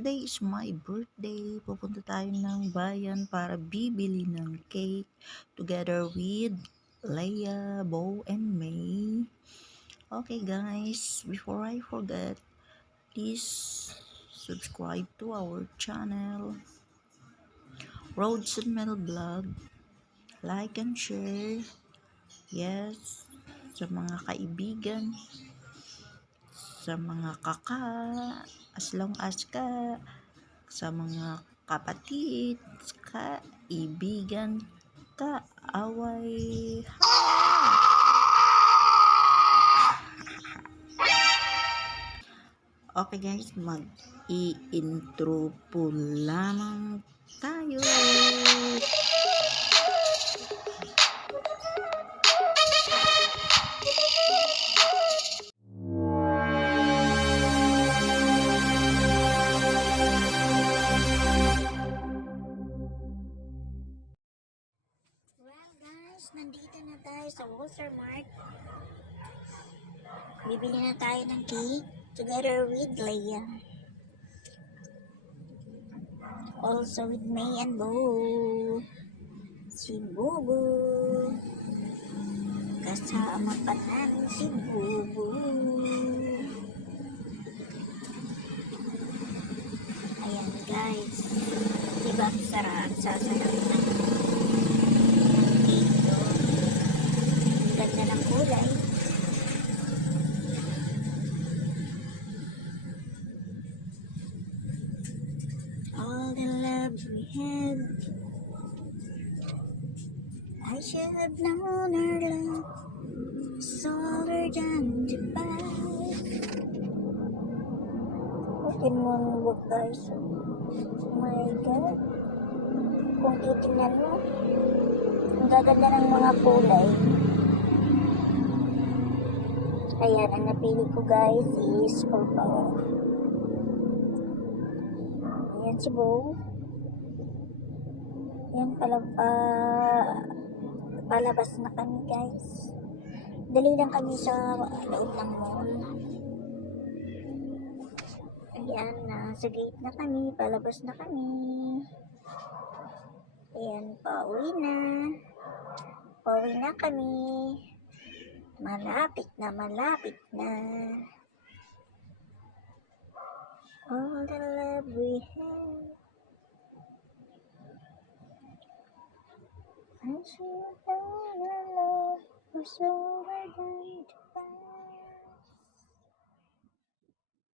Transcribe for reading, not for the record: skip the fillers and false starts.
Today is my birthday. Pupunta tayo ng bayan para bibili ng cake together with Leia, Bo, and May. Okay guys, before I forget, please subscribe to our channel, Roads and Metal Vlog. Like and share. Yes, sa mga kaibigan, sa mga as long as sa mga kapatid, kaibigan, kaaway. Okay guys, mag-i-intro po lamang tayo. Nandito na tayo sa Walmart. Bibili na tayo ng cake together with Leia. Also with May and Bo. Si Bubu. Kasama pa namin si Bubu. Ayan guys. Diba sarap? Sasarap na. Ganda ng kulay. All the love we had, I should have known our love was older than the past. Okay mo look guys. Oh my god. Kung titingnan mo, ang gaganda ng mga kulay. Ayan, ang napili ko guys is purple. Ayan si Bo. Ayan, palabas na kami guys. Dali lang kami sa loob ng mall. Ayan, nasa gate na kami. Palabas na kami. Ayan, pauwi na. Pauwi na kami. Malapit na. All the love we have, I should have known our love was so